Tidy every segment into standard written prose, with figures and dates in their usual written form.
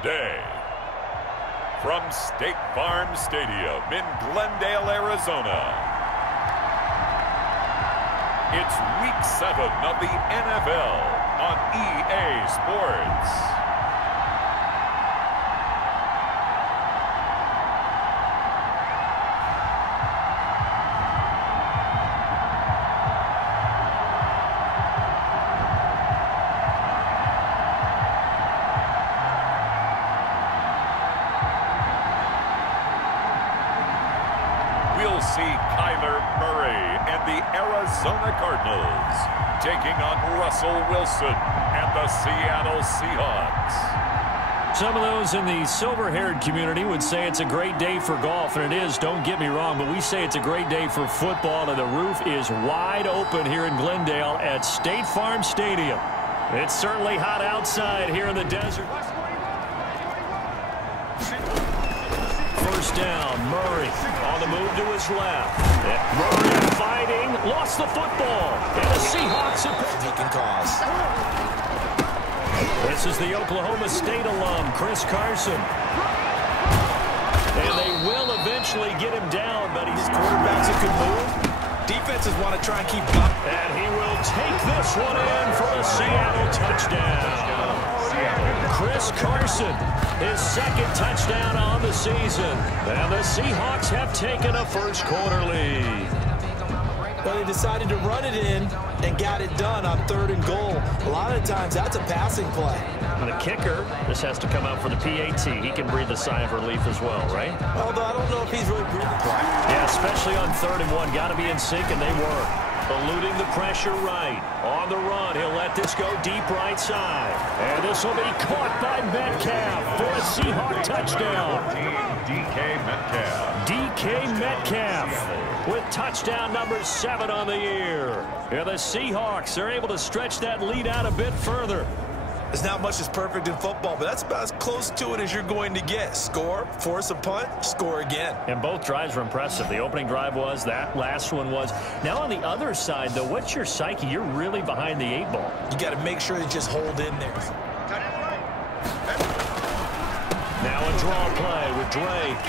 today. From State Farm Stadium in Glendale, Arizona, it's Week 7 of the NFL on EA Sports. We'll see Kyler Murray and the Arizona Cardinals taking on Russell Wilson and the Seattle Seahawks. Some of those in the silver-haired community would say it's a great day for golf, and it is, don't get me wrong, but we say it's a great day for football, and the roof is wide open here in Glendale at State Farm Stadium. It's certainly hot outside here in the desert. First down, Murray on the move to his left. Murray fighting, lost the football, and the Seahawks have he can cause. This is the Oklahoma State alum, Chris Carson. And they will eventually get him down, but he's Quarterbacks that could move. Defenses want to try and keep up. And he will take this one in for a Seattle touchdown. Chris Carson, his second touchdown on the season. And the Seahawks have taken a first-quarter lead. Well, they decided to run it in and got it done on 3rd and goal. A lot of times, that's a passing play. And the kicker, this has to come out for the PAT. He can breathe a sigh of relief as well, right? Although I don't know if he's really breathing. Yeah, especially on 3rd and 1. Got to be in sync, and they were. Eluding the pressure right. On the run, he'll let this go deep right side. And this will be caught by Metcalf for a Seahawk touchdown. DK Metcalf. DK Metcalf with touchdown number 7 on the year. And the Seahawks are able to stretch that lead out a bit further. There's not much that's perfect in football, but that's about as close to it as you're going to get. Score, force a punt, score again. And both drives were impressive. The opening drive was, that last one was. Now on the other side, though, what's your psyche? You're really behind the 8 ball. You got to make sure you just hold in there. Now a draw play with Drake.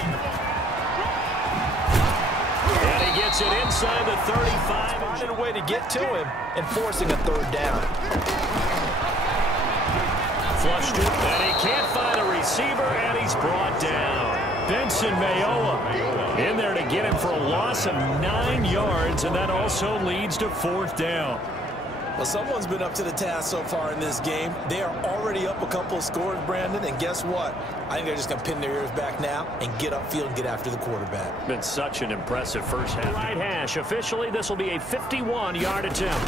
And he gets it inside the 35. Finding a way to get to him and forcing a 3rd down. Flushed it, and he can't find a receiver, and he's brought down. Benson Mayowa in there to get him for a loss of 9 yards, and that also leads to 4th down. Well, someone's been up to the task so far in this game. They are already up a couple of scores, Brandon, and guess what? I think they're just going to pin their ears back now and get upfield and get after the quarterback. Been such an impressive first half. Right hash. Officially, this will be a 51-yard attempt.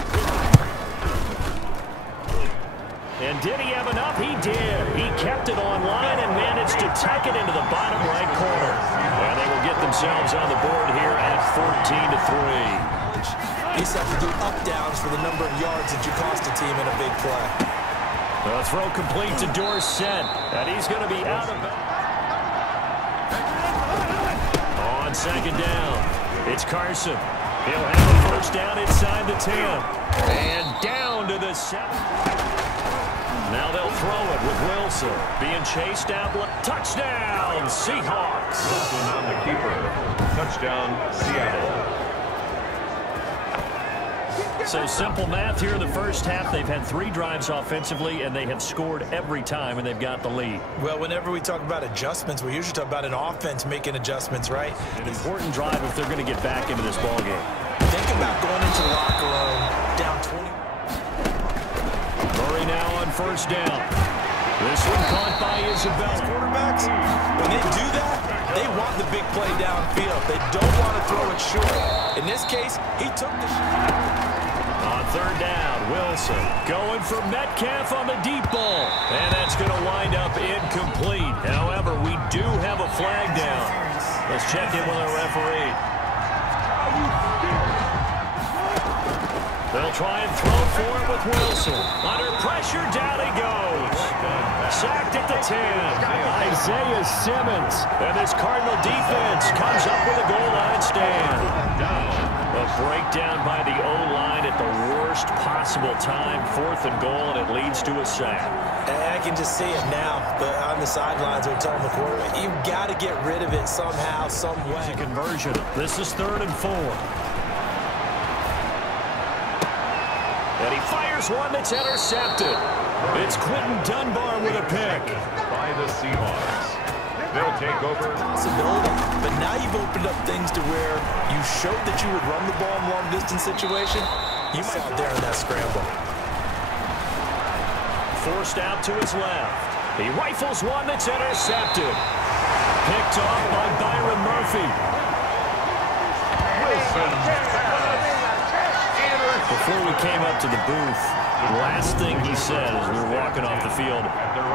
And did he have enough? He did. He kept it on line and managed to tack it into the bottom right corner. And they will get themselves on the board here at 14-3. You just have to do up-downs for the number of yards that you cost a team in a big play. The throw complete to Dorsett. And he's going to be out of it. On 2nd down, it's Carson. He'll have the first down inside the 10. And down to the 7. Now they'll throw it with Wilson. Being chased down. Touchdown, Seahawks. Wilson on the keeper. Touchdown, Seattle. So simple math here in the first half. They've had 3 drives offensively, and they have scored every time, and they've got the lead. Well, whenever we talk about adjustments, we usually talk about an offense making adjustments, right? An important drive if they're going to get back into this ballgame. Think about going into the locker room down 20. Murray now on 1st down. This one caught by Isabella. Quarterbacks, when they do that, they want the big play downfield. They don't want to throw it short. In this case, he took the shot. On 3rd down, Wilson going for Metcalf on the deep ball. And that's going to wind up incomplete. However, we do have a flag down. Let's check in with our referee. They'll try and throw for it with Wilson. Under pressure, down he goes. Sacked at the 10. Isaiah Simmons. And this Cardinal defense comes up with a goal line stand. A breakdown by the O-line at the worst worst possible time, 4th and goal, and it leads to a sack. I can just see it now. On the sidelines, they're telling the quarterback, you've got to get rid of it somehow, some way. Conversion. This is 3rd and 4. And he fires one that's intercepted. It's Quentin Dunbar with a pick. By the Seahawks. They'll take over. Possibility. But now you've opened up things to where you showed that you would run the ball in long-distance situation. You saw it there in that scramble. Forced out to his left. He rifles one that's intercepted. Picked off by Byron Murphy. Wilson. Before we came up to the booth, the last thing he said as we were walking off the field,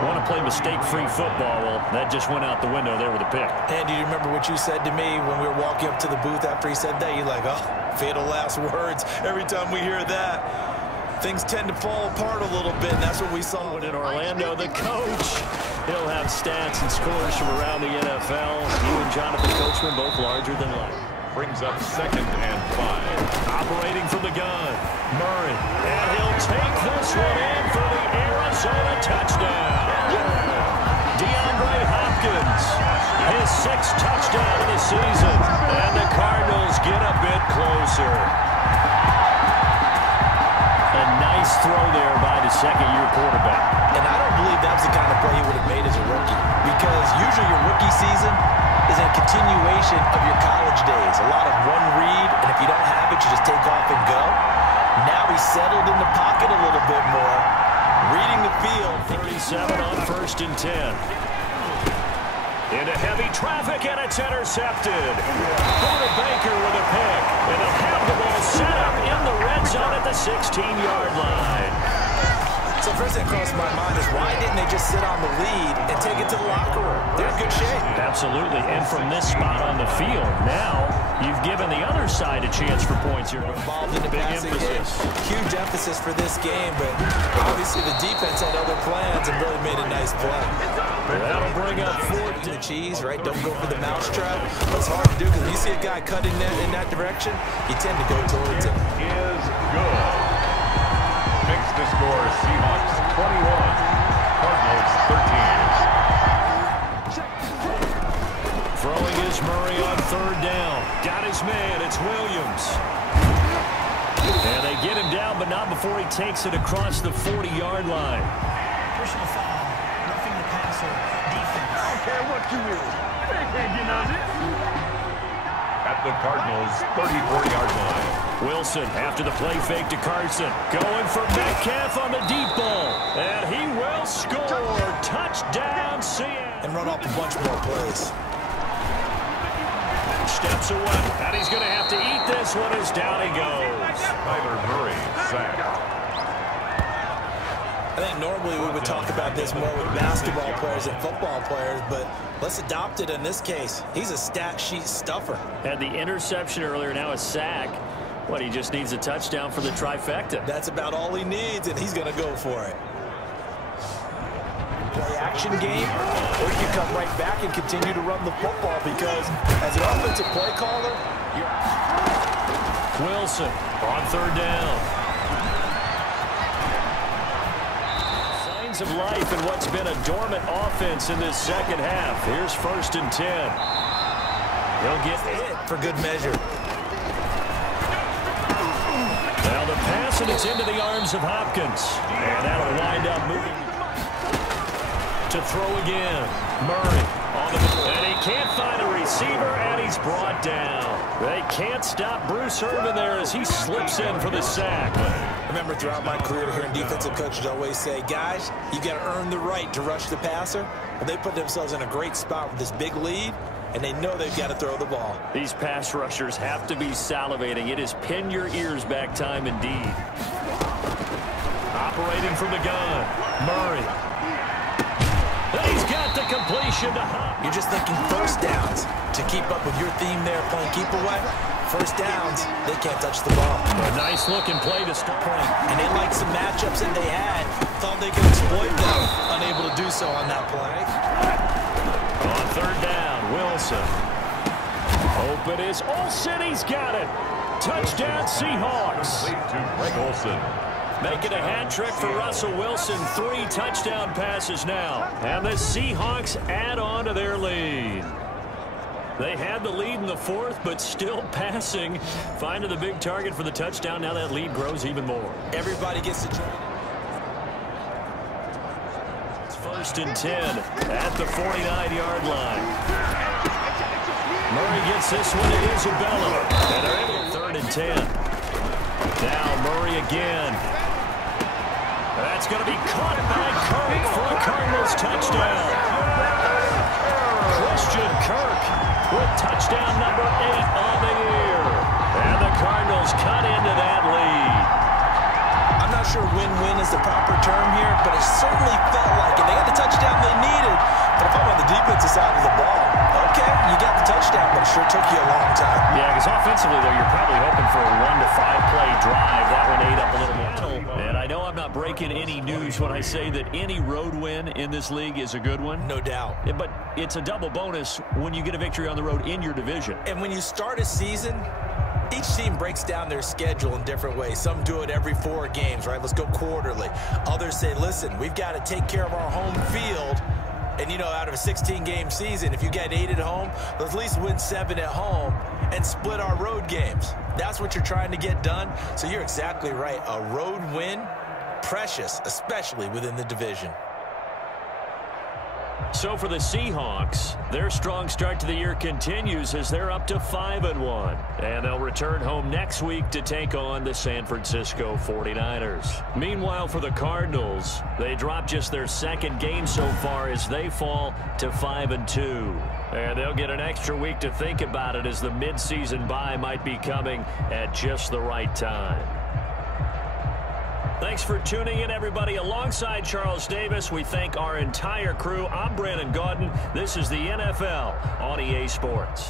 want to play mistake-free football. Well, that just went out the window there with a pick. And do you remember what you said to me when we were walking up to the booth after he said that? You're like, oh, fatal last words. Every time we hear that, things tend to fall apart a little bit, and that's what we saw. In Orlando, the coach, he'll have stats and scores from around the NFL. You and Jonathan Coachman, both larger than life. Brings up 2nd and 5. Operating from the gun, Murray. And he'll take this one in for the Arizona touchdown. DeAndre Hopkins, his 6th touchdown of the season. And the Cardinals get a bit closer. A nice throw there by the 2nd-year quarterback. And I don't believe that was the kind of play he would have made as a rookie. Because usually your rookie season is a continuation of your college days. A lot of one read, and if you don't have it, you just take off and go. Now he's settled in the pocket a little bit more, reading the field. 37 on 1st and 10. Into heavy traffic, and it's intercepted. Porter Baker with a pick, and they'll have the ball set up in the red zone at the 16-yard line. So first thing that crossed my mind is why didn't they just sit on the lead and take it to the locker room? They're in good shape. Absolutely, and from this spot on the field, now you've given the other side a chance for points here. Involved in the big passing emphasis. game. Huge emphasis for this game, but obviously the defense had other plans and really made a nice play. That'll bring up 4th. The cheese, right? Don't go for the mousetrap. It's hard to do because when you see a guy cutting in that direction, you tend to go towards him. Is good. Makes the score Seahawks 21, Cardinals 13. Throwing is Murray on 3rd down. Got his man. It's Williams. And they get him down, but not before he takes it across the 40-yard line. Personal foul. Roughing the passer. Defense. I don't care what you is. They can't get none of this. At the Cardinals 34-yard line. Wilson after the play fake to Carson. Going for Metcalf on the deep ball. And he will score. Touchdown, CFM. And run off a bunch more plays. Steps away. And he's going to have to eat this one as down he goes. Kyler Murray sacked. I think normally we would talk about this more with basketball players and football players, but let's adopt it in this case. He's a stat sheet stuffer. Had the interception earlier, now a sack. What, he just needs a touchdown for the trifecta. That's about all he needs, and he's going to go for it. Play action game, or you can come right back and continue to run the football because as an offensive play caller, Wilson on 3rd down. Signs of life in what's been a dormant offense in this 2nd half. Here's 1st and 10. He'll get hit for good measure. Now the pass, and it's into the arms of Hopkins. And that'll wind up moving to throw again. Murray on the move. And he can't find a receiver, and he's brought down. They can't stop Bruce Irvin there as he slips in for the sack. I remember throughout my career hearing defensive coaches always say, guys, you got to earn the right to rush the passer. But they put themselves in a great spot with this big lead, and they know they've got to throw the ball. These pass rushers have to be salivating. It is pin your ears back time indeed. Operating from the gun, Murray. And he's got the completion to Hopkins. You're just thinking first downs to keep up with your theme there, playing keep away. First downs, they can't touch the ball. A nice looking play to start. And they liked some matchups that they had. Thought they could exploit them. Unable to do so on that play. On 3rd down, Wilson. Open is Olsen. He's got it. Touchdown, Seahawks. Complete to Greg Olsen. Making a hat trick for Russell Wilson. 3 touchdown passes now. And the Seahawks add on to their lead. They had the lead in the 4th, but still passing. Finding the big target for the touchdown. Now that lead grows even more. Everybody gets to join. It's 1st and 10 at the 49-yard line. Murray gets this one to Isabella. And they're able to 3rd and 10. Now Murray again. That's going to be caught by Kirk for a Cardinals touchdown. Christian Kirk with touchdown number 8 on the year. And the Cardinals cut into that lead. I'm not sure win-win is the proper term here, but it certainly felt like it. They got the touchdown they needed, but if I'm on the defensive side of the ball, okay, you got the touchdown, but it sure took you a long time. Yeah, because offensively, though, you're probably hoping for a 1 to 5 play drive. That one ate up a little more. And I know I'm not breaking any news when I say that any road win in this league is a good one. No doubt. But it's a double bonus when you get a victory on the road in your division. And when you start a season, each team breaks down their schedule in different ways. Some do it every 4 games, right? Let's go quarterly. Others say, listen, we've got to take care of our home field. And, you know, out of a 16-game season, if you get 8 at home, let's at least win 7 at home and split our road games. That's what you're trying to get done. So you're exactly right. A road win, precious, especially within the division. So for the Seahawks, their strong start to the year continues as they're up to 5-1. And they'll return home next week to take on the San Francisco 49ers. Meanwhile, for the Cardinals, they drop just their 2nd game so far as they fall to 5-2. And they'll get an extra week to think about it as the midseason bye might be coming at just the right time. Thanks for tuning in, everybody. Alongside Charles Davis, we thank our entire crew. I'm Brandon Gaudin. This is the NFL on EA Sports.